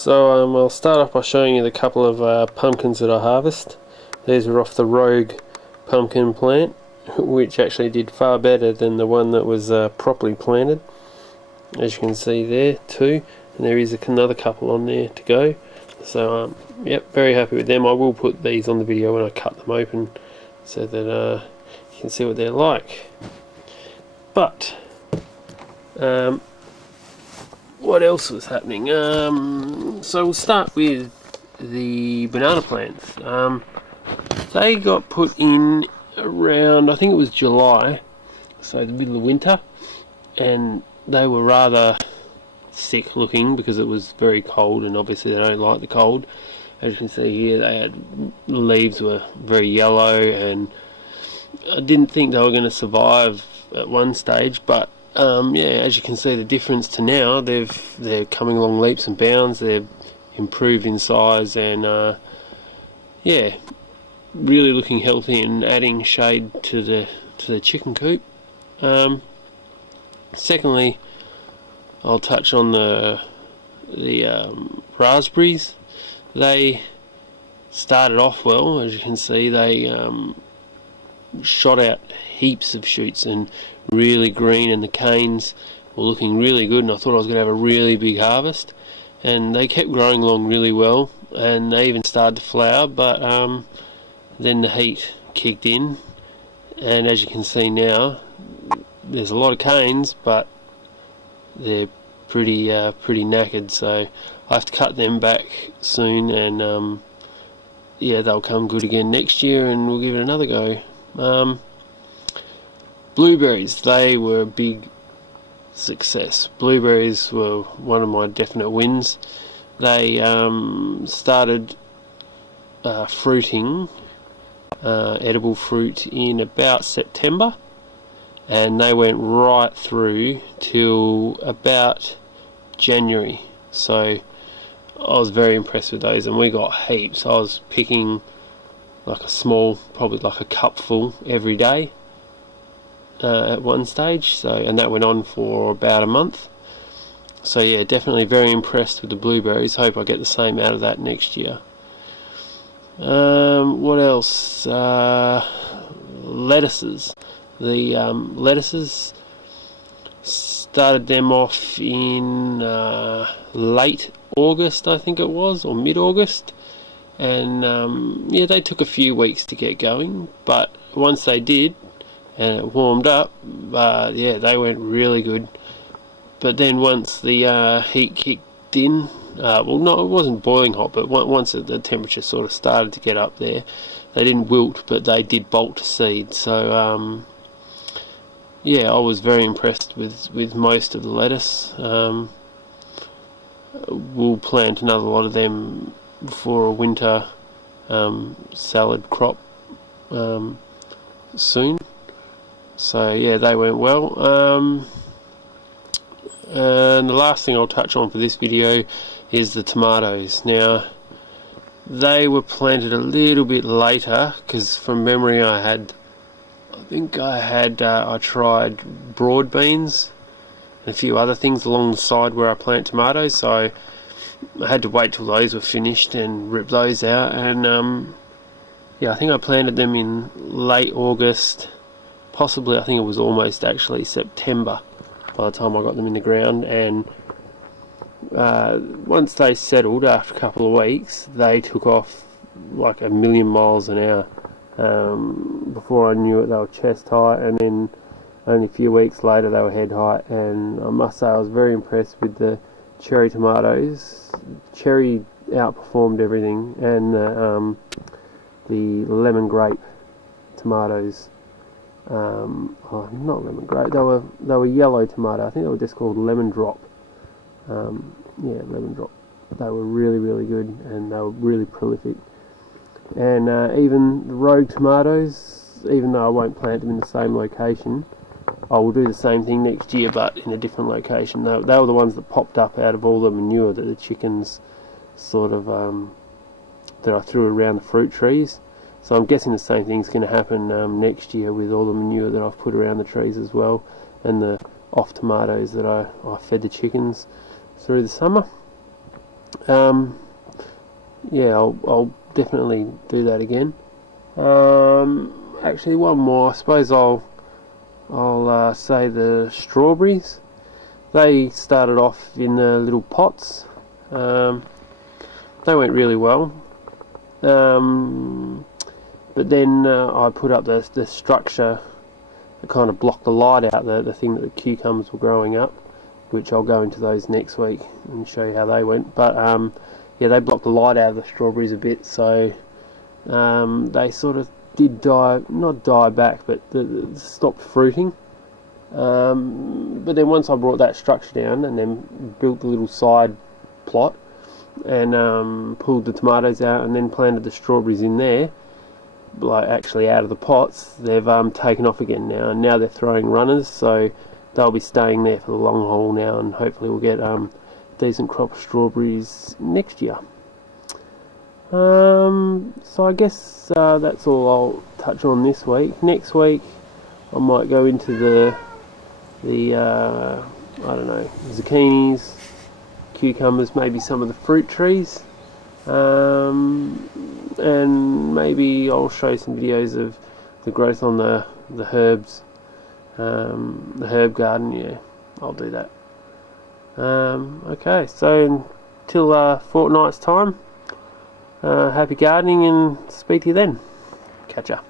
So I'll start off by showing you the couple of pumpkins that I harvest. These are off the Rogue pumpkin plant, which actually did far better than the one that was properly planted. As you can see there too, and there is another couple on there to go. So yep, very happy with them. I will put these on the video when I cut them open so that you can see what they're like. But what else was happening? So we'll start with the banana plants. They got put in around, I think it was July, so the middle of winter, and they were rather sick looking because it was very cold, and obviously they don't like the cold. As you can see here, the leaves were very yellow, and I didn't think they were going to survive at one stage, but yeah, as you can see the difference to now, they're coming along leaps and bounds. They're improved in size, and yeah, really looking healthy and adding shade to the chicken coop. Secondly, I'll touch on the raspberries. They started off well. As you can see, they shot out heaps of shoots and really green, and the canes were looking really good, and I thought I was going to have a really big harvest, and they kept growing along really well, and they even started to flower, but then the heat kicked in, and as you can see now, there's a lot of canes, but they're pretty knackered, so I have to cut them back soon, and yeah, they'll come good again next year, and we'll give it another go. Blueberries, they were a big success. Blueberries were one of my definite wins. They started fruiting, edible fruit, in about September, and they went right through till about January. So I was very impressed with those, and we got heaps. I was picking like a small, probably like a cupful every day at one stage, so, and that went on for about a month. So yeah, definitely very impressed with the blueberries. Hope I get the same out of that next year. What else? Lettuces. The lettuces, started them off in late August, I think it was, or mid-August, and yeah, they took a few weeks to get going, but once they did and it warmed up, yeah, they went really good. But then once the heat kicked in, well, no, it wasn't boiling hot, but once the temperature sort of started to get up there, they didn't wilt, but they did bolt to seed. So yeah, I was very impressed with most of the lettuce. We'll plant another lot of them for a winter salad crop soon. So yeah, they went well. And the last thing I'll touch on for this video is the tomatoes. Now, they were planted a little bit later, because from memory I tried broad beans and a few other things along the side where I plant tomatoes, so I had to wait till those were finished and rip those out. And yeah, I think I planted them in late August, possibly I think it was almost actually September by the time I got them in the ground. And once they settled after a couple of weeks, they took off like a million miles an hour. Before I knew it, they were chest height, and then only a few weeks later they were head height. And I must say I was very impressed with the cherry tomatoes. Cherry outperformed everything, and the lemon grape tomatoes. Oh, not lemon grape. They were yellow tomato. I think they were just called lemon drop. Yeah, lemon drop. They were really good, and they were really prolific. And even the Rogue tomatoes, even though I won't plant them in the same location, I will do the same thing next year, but in a different location. They were the ones that popped up out of all the manure that the chickens sort of that I threw around the fruit trees. So I'm guessing the same thing's going to happen next year with all the manure that I've put around the trees as well, and the off tomatoes that I fed the chickens through the summer. Yeah, I'll definitely do that again. Actually, one more. I suppose I'll say the strawberries. They started off in little pots. They went really well. But then I put up the structure that kind of blocked the light out, the thing that the cucumbers were growing up, which I'll go into those next week and show you how they went. But yeah, they blocked the light out of the strawberries a bit, so they sort of did not die back, but stopped fruiting. But then once I brought that structure down and then built the little side plot and pulled the tomatoes out and then planted the strawberries in there, like actually out of the pots, they've taken off again now, and now they're throwing runners, so they'll be staying there for the long haul now, and hopefully we'll get decent crop of strawberries next year. So I guess that's all I'll touch on this week. Next week I might go into the I don't know, zucchinis, cucumbers, maybe some of the fruit trees, and maybe I'll show some videos of the growth on the herbs, the herb garden. Yeah, I'll do that. Okay, so until a fortnight's time, happy gardening, and speak to you then. Catch ya.